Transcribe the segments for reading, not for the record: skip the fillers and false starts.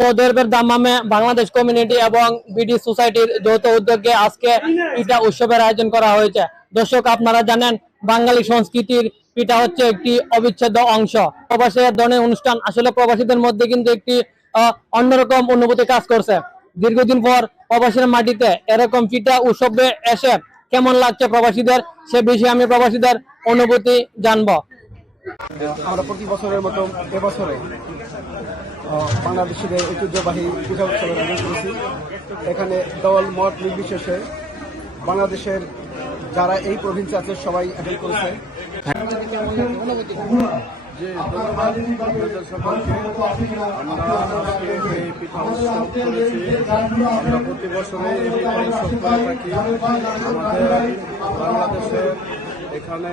Saudi আরবের দাম্মামে Bangladesh community এবং BD সোসাইটির যৌথ উদ্যোগে আজকে পিঠা উৎসবের আয়োজন করা হয়েছে। দর্শক, আপনারা জানেন বাঙালি সংস্কৃতির পিঠা হচ্ছে একটি অবিচ্ছেদ্য অংশ। প্রবাসী ধরনের অনুষ্ঠান আসলে প্রবাসীদের মধ্যে কিন্তু একটি অন্যরকম অনুভূতি কাজ করছে। দীর্ঘদিন পর প্রবাসীর মাটিতে এরকম পিঠা উৎসবে এসে কেমন লাগছে প্রবাসীদের, সে বিষয়ে আমি প্রবাসীদের অনুভূতি জানবো। আমরা প্রতি বছরের মতো এবছরে বাংলাদেশের ঐতিহ্যবাহী পিঠা উৎসবের আয়োজন করেছি। এখানে দল মত নির্বিশেষে বাংলাদেশের যারা এই প্রভিন্সে আছে সবাই অ্যাটেন্ড করেছে। যে ধন্যবাদ আপনাদের সকলকে। আমরা এই পিঠা উৎসব করেছি। আমরা প্রতি বছরে এই পিঠা উৎসব করে থাকি। আমাদের বাংলাদেশের এখানে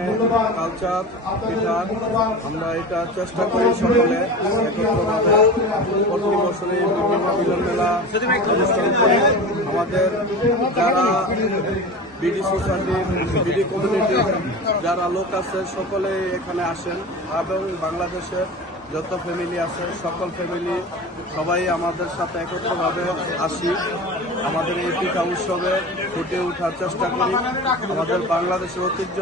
কালচার পিঠা আমরা এটা চেষ্টা করি সকলে একত্রভাবে প্রতি বছরে বিভিন্ন মিলন মেলা অনুষ্ঠান করি। আমাদের যারা বিডি সোসাইটির বিডি কমিউনিটির যারা লোক আছে সকলে এখানে আসেন এবং বাংলাদেশের যত ফ্যামিলি আছে সকল ফ্যামিলি সবাই আমাদের সাথে একত্রভাবে আসি। আমাদের এই পিঠা উৎসবে ফুটে ওঠার চেষ্টা করি। আমাদের বাংলাদেশের ঐতিহ্য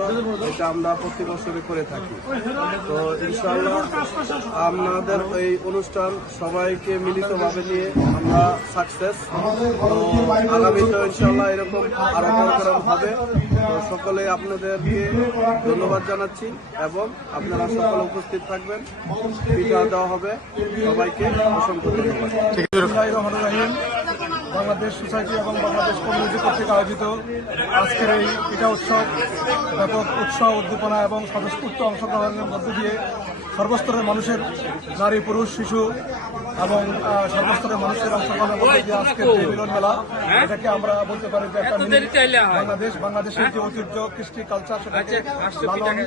এটা আমরা প্রতি বছরই করে থাকি। তো ইনশাআল্লাহ আমাদের এই অনুষ্ঠান সবাইকে মিলিতভাবে নিয়ে আমরা সাকসেস। তো আগামীতে ইনশাআল্লাহ এরকম আরো প্রোগ্রাম হবে। তো সকলে আপনাদেরকে ধন্যবাদ জানাচ্ছি এবং আপনারা সকলে উপস্থিত থাকবেন। পিঠা দেওয়া হবে সবাইকে। অসংখ্য ধন্যবাদ। বাংলাদেশ সোসাইটি এবং বাংলাদেশ কমিউনিটি কর্তৃক আয়োজিত আজকের এই পিঠা উৎসব ব্যাপক উৎসাহ উদ্দীপনা এবং স্বতঃস্ফূর্ত অংশগ্রহণের মধ্য দিয়ে সর্বস্তরের মানুষের, নারী পুরুষ শিশু এবং সর্বস্তরের মানুষের অংশগ্রহণের মধ্যে দিয়ে আজকের যে মিলন মেলা, এটাকে আমরা বলতে পারি যে একটা বাংলাদেশের যে ঐতিহ্য কৃষ্টি কালচার সেটাকে লালন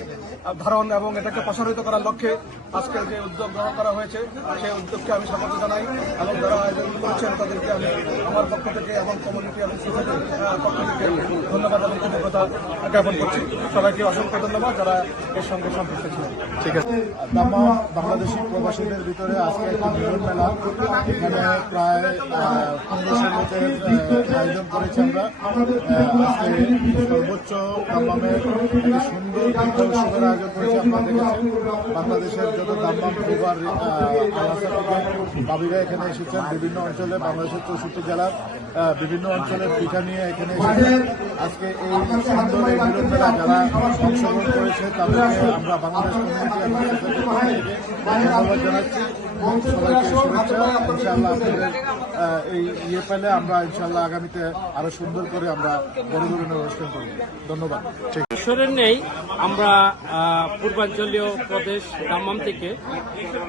ধারণ এবং এটাকে প্রসারিত করার লক্ষ্যে আজকের যে উদ্যোগ গ্রহণ করা হয়েছে সেই উদ্যোগকে আমি স্বাগত জানাই এবং যারা আয়োজন করছেন তাদেরকে আমি আমার পক্ষ থেকে এবং কমিউনিটি এবং সোসাইটির পক্ষ থেকে ধন্যবাদ এবং কৃতজ্ঞতা জ্ঞাপন করছি। সবাইকে অসংখ্য ধন্যবাদ যারা এর সঙ্গে সম্পৃক্ত ছিলেন। ঠিক আছে। দাম্মাম বাংলাদেশি প্রবাসীদের ভিতরে আজকে একটি মিলন মেলা, এখানে প্রায় 1500 লোকের আয়োজন করেছি আমরা। আজকে সর্বোচ্চ দাম্মামের একটি সুন্দর পিঠা উৎসবের আয়োজন করেছি। আপনারা দেখেছেন বাংলাদেশের যত দাম্মাম পরিবার আলাসা থেকে বাবিরা এখানে এসেছেন। বিভিন্ন অঞ্চলে বাংলাদেশের 64 জেলার বিভিন্ন অঞ্চলের পিঠা নিয়ে এখানে এসেছেন। আজকে এই সুন্দর এই মিলন মেলা যারা অংশগ্রহণ করেছে তাদেরকে আমরা বাংলাদেশ কমিউনিটি এবং ধন্যবাদ জানাচ্ছি। সবাইকে শুভেচ্ছা। ইনশাআল্লাহ আপনাদের এই পেলে আমরা ইনশাআল্লাহ আগামীতে আরো সুন্দর করে আমরা বড় ধরনের অনুষ্ঠান করব। ধন্যবাদ। ঈশ্বরের নেই, আমরা পূর্বাঞ্চলীয় প্রদেশ দাম্মাম থেকে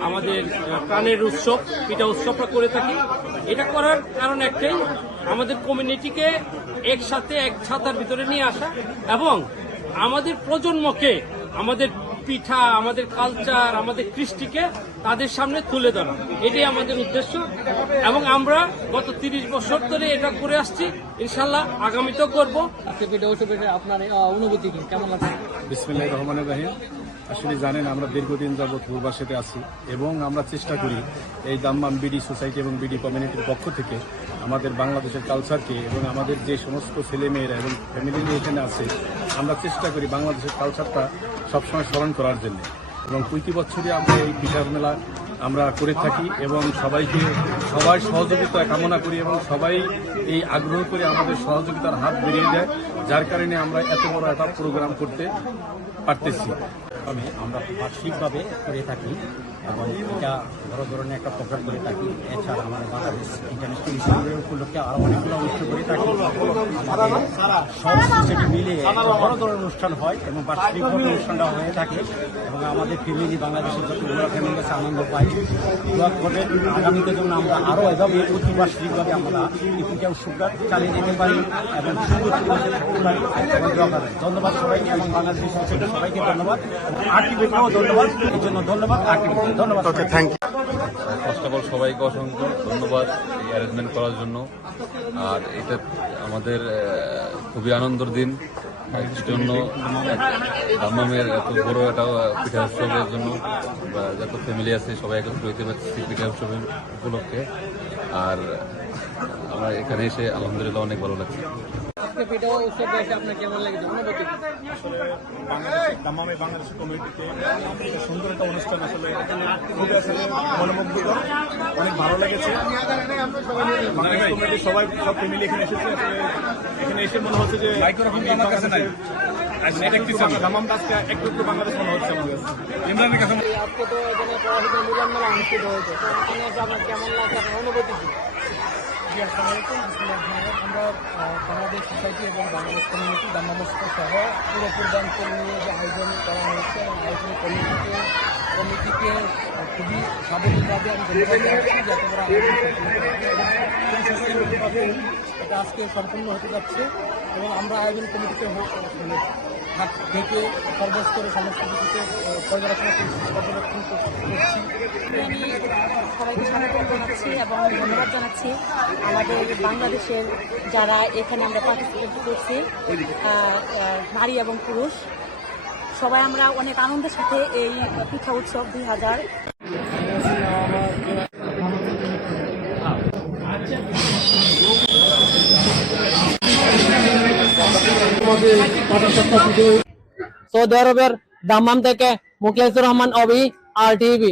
আমাদের প্রাণের উৎসব পিঠা উৎসবটা করে থাকি। এটা করার কারণ একটাই, আমাদের কমিউনিটিকে একসাথে এক ছাতার ভিতরে নিয়ে আসা এবং আমাদের প্রজন্মকে আমাদের পিঠা, আমাদের কালচার, আমাদের কৃষ্টিকে তাদের সামনে তুলে ধরা, এটাই আমাদের উদ্দেশ্য। এবং আমরা গত 30 বছর ধরে এটা করে আসছি, ইনশাল্লাহ আগামীতেও করবো। পিঠা উৎসবের আপনার অনুভূতি কেমন লাগছে? বিসমিল্লাহির রহমানির রহিম। আসলে জানেন আমরা দীর্ঘদিন যাবৎ প্রবাসীতে আছি এবং আমরা চেষ্টা করি এই দাম্মাম বিডি সোসাইটি এবং বিডি কমিউনিটির পক্ষ থেকে আমাদের বাংলাদেশের কালচারকে এবং আমাদের যে সমস্ত ছেলেমেয়েরা এবং ফ্যামিলি নিয়ে এখানে আছে আমরা চেষ্টা করি বাংলাদেশের কালচারটা সবসময় স্মরণ করার জন্য। এবং প্রতি বছরই আমরা এই পিঠার মেলা আমরা করে থাকি এবং সবাই সহযোগিতা কামনা করি এবং সবাই এই আগ্রহ করে আমাদের সহযোগিতার হাত বেরিয়ে দেয়, যার কারণে আমরা এত বড় একটা প্রোগ্রাম করতে পারতেছি। আমরা বার্ষিকভাবে করে থাকি এবং এটা বড় ধরনের একটা প্রোগ্রাম করে থাকি। এছাড়া আমাদের বাংলাদেশ ইন্টারন্যাশনাল স্কুলের উপলক্ষে আরও অনেকগুলো অনুষ্ঠান করে থাকি। আমাদের সব সোসাইটি মিলে একটা বড় ধরনের অনুষ্ঠান হয় এবং বার্ষিকভাবে অনুষ্ঠানটা হয়ে থাকে এবং আমাদের ফ্যামিলি, বাংলাদেশের যতগুলো ফ্যামিলি আছে আনন্দ পাই। দোয়া করবেন আগামীতে যেমন আমরা আরও এভাবে প্রতি বার্ষিকভাবে আমরা এই পিঠা উৎসবটা চালিয়ে যেতে পারি এবং সুন্দর পরিবেশে থাকতে পারি এবং দোয়া করবেন। ধন্যবাদ সবাইকে এবং বাংলাদেশের সোসাইটি সবাইকে ধন্যবাদ। আর্টিভিকেও ধন্যবাদ, এই জন্য ধন্যবাদ আর্টিভিকে ধন্যবাদ। ফার্স্ট অফ অল সবাইকে অসংখ্য ধন্যবাদ এই অ্যারেঞ্জমেন্ট করার জন্য। আর এটা আমাদের খুবই আনন্দের দিন এর জন্য দাম্মামের এত বড় একটা পিঠা উৎসবের জন্য আমরা যত ফ্যামিলি আছে সবাই একত্র হইতে পারছি পিঠা উৎসবের উপলক্ষে। আর আমরা এখানে এসে আলহামদুলিল্লাহ অনেক ভালো লাগছে। আজকে পিঠা উৎসব এসে আপনার কেমন লেগেছে অনুভূতি? দাম্মামে বাংলাদেশ কমিউনিটিতে একটা সুন্দর একটা অনুষ্ঠান আসলে খুবই আসলে মনোমুগ্ধকর, অনেক ভালো লেগেছে। বাংলাদেশ কমিউনিটির সব ফ্যামিলি এখানে এসেছে। আসলে এখানে এসে মনে হচ্ছে যে দাম্মাম আজকে একটু বাংলাদেশ মনে হচ্ছে আমাদের। আজকে তো এখানে প্রবাসীদের মিলন মেলা অনুষ্ঠিত হয়েছে, তো এখানে এসে আপনার কেমন লাগছে, আপনার অনুভূতি কি? আমরা বাংলাদেশ সোসাইটি এবং বাংলাদেশ কমিউনিটি দাম্মামস্ক সহ পুরো পূর্বাঞ্চল নিয়ে যে আয়োজন করা হয়েছে এবং আয়োজন কমিটিকে খুবই স্বাভাবিকভাবে আমি ধন্যবাদ জানাচ্ছি যাতে করে এটা আজকে সম্পূর্ণ হতে যাচ্ছে এবং আমরা আয়োজন কমিটিকে হাত থেকে সর্বস্তরে সমস্ত কিছুকে পর্যালোচনা পর্যবেক্ষণ করছি। আমি সবাইকে স্বাগত জানাচ্ছি এবং ধন্যবাদ জানাচ্ছি আমাদের বাংলাদেশের যারা এখানে আমরা পার্টিসিপেট করছি, নারী এবং পুরুষ সবাই আমরা অনেক আনন্দের সাথে এই পিঠা উৎসব 2000 সৌদি আরবের দাম্মাম থেকে মুখলেসুর রহমান অবি, RTV।